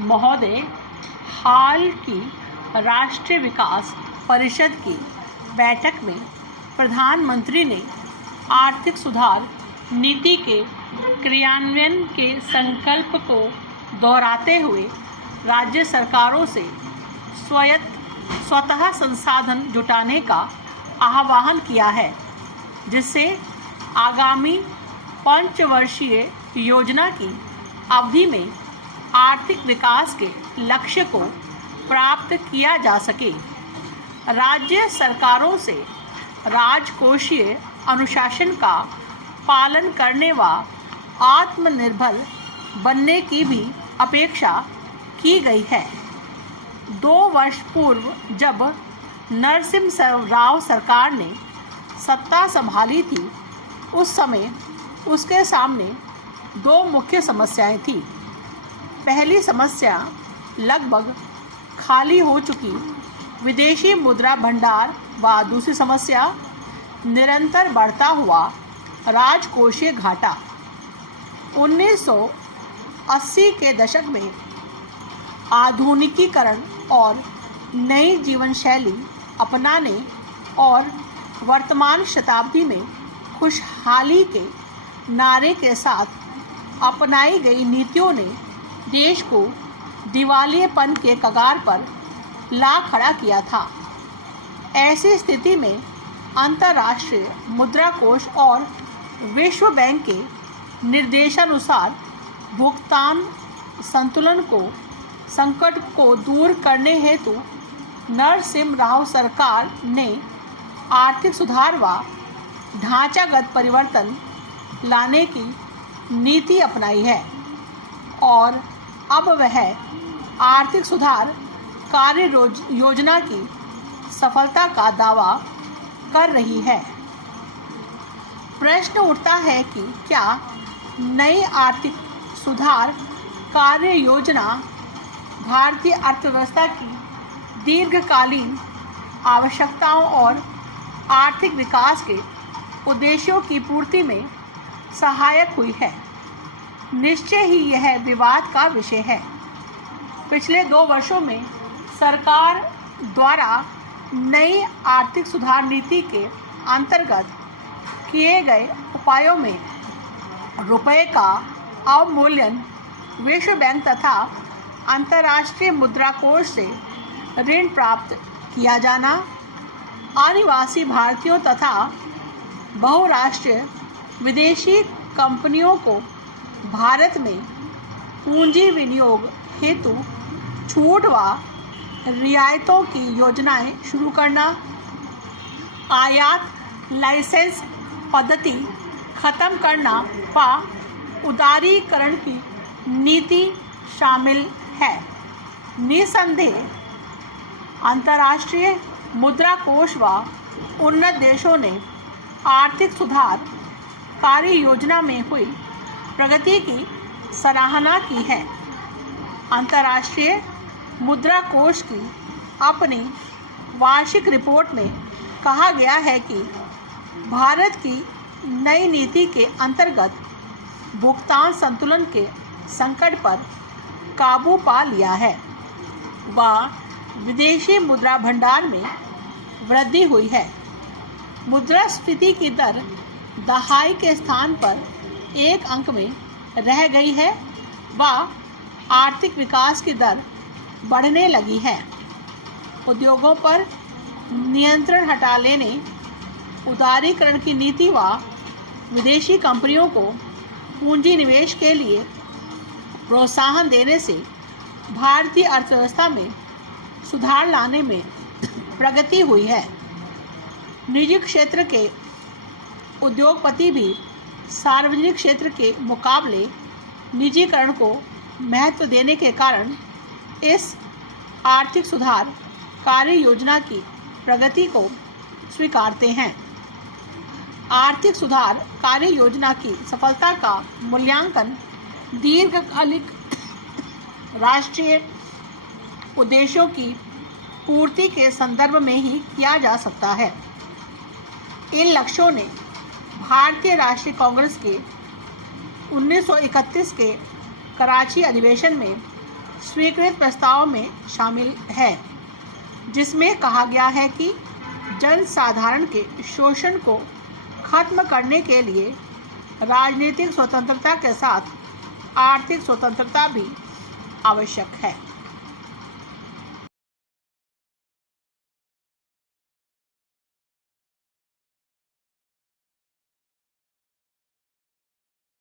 महोदय हाल की राष्ट्रीय विकास परिषद की बैठक में प्रधानमंत्री ने आर्थिक सुधार नीति के क्रियान्वयन के संकल्प को दोहराते हुए राज्य सरकारों से स्वतः संसाधन जुटाने का आह्वान किया है, जिससे आगामी पंचवर्षीय योजना की अवधि में आर्थिक विकास के लक्ष्य को प्राप्त किया जा सके। राज्य सरकारों से राजकोषीय अनुशासन का पालन करने व आत्मनिर्भर बनने की भी अपेक्षा की गई है। 2 वर्ष पूर्व जब नरसिम्हा राव सरकार ने सत्ता संभाली थी, उस समय उसके सामने 2 मुख्य समस्याएं थीं। पहली समस्या लगभग खाली हो चुकी विदेशी मुद्रा भंडार व दूसरी समस्या निरंतर बढ़ता हुआ राजकोषीय घाटा। 1980 के दशक में आधुनिकीकरण और नई जीवन शैली अपनाने और वर्तमान शताब्दी में खुशहाली के नारे के साथ अपनाई गई नीतियों ने देश को दिवालियेपन के कगार पर ला खड़ा किया था। ऐसी स्थिति में अंतर्राष्ट्रीय मुद्रा कोष और विश्व बैंक के निर्देशानुसार भुगतान संतुलन संकट को दूर करने हेतु नरसिम्हा राव सरकार ने आर्थिक सुधार व ढांचागत परिवर्तन लाने की नीति अपनाई है और अब वह आर्थिक सुधार कार्य योजना की सफलता का दावा कर रही है। प्रश्न उठता है कि क्या नई आर्थिक सुधार कार्य योजना भारतीय अर्थव्यवस्था की दीर्घकालीन आवश्यकताओं और आर्थिक विकास के उद्देश्यों की पूर्ति में सहायक हुई है? निश्चय ही यह विवाद का विषय है। पिछले 2 वर्षों में सरकार द्वारा नई आर्थिक सुधार नीति के अंतर्गत किए गए उपायों में रुपये का अवमूल्यन, विश्व बैंक तथा अंतर्राष्ट्रीय मुद्रा कोष से ऋण प्राप्त किया जाना, अनिवासी भारतीयों तथा बहुराष्ट्रीय विदेशी कंपनियों को भारत में पूंजी विनियोग हेतु छूट व रियायतों की योजनाएं शुरू करना, आयात लाइसेंस पद्धति खत्म करना व उदारीकरण की नीति शामिल है। निसंदेह अंतर्राष्ट्रीय मुद्रा कोष व उन्नत देशों ने आर्थिक सुधार कार्य योजना में हुई प्रगति की सराहना की है। अंतर्राष्ट्रीय मुद्रा कोष की अपनी वार्षिक रिपोर्ट में कहा गया है कि भारत की नई नीति के अंतर्गत भुगतान संतुलन के संकट पर काबू पा लिया है व विदेशी मुद्रा भंडार में वृद्धि हुई है। मुद्रास्फीति की दर दहाई के स्थान पर 1 अंक में रह गई है व आर्थिक विकास की दर बढ़ने लगी है। उद्योगों पर नियंत्रण हटा लेने, उदारीकरण की नीति व विदेशी कंपनियों को पूंजी निवेश के लिए प्रोत्साहन देने से भारतीय अर्थव्यवस्था में सुधार लाने में प्रगति हुई है। निजी क्षेत्र के उद्योगपति भी सार्वजनिक क्षेत्र के मुकाबले निजीकरण को महत्व देने के कारण इस आर्थिक सुधार कार्य योजना की प्रगति को स्वीकारते हैं। आर्थिक सुधार कार्य योजना की सफलता का मूल्यांकन दीर्घकालिक राष्ट्रीय उद्देश्यों की पूर्ति के संदर्भ में ही किया जा सकता है। इन लक्ष्यों ने भारतीय राष्ट्रीय कांग्रेस के 1931 के कराची अधिवेशन में स्वीकृत प्रस्ताव में शामिल है, जिसमें कहा गया है कि जनसाधारण के शोषण को खत्म करने के लिए राजनीतिक स्वतंत्रता के साथ आर्थिक स्वतंत्रता भी आवश्यक है।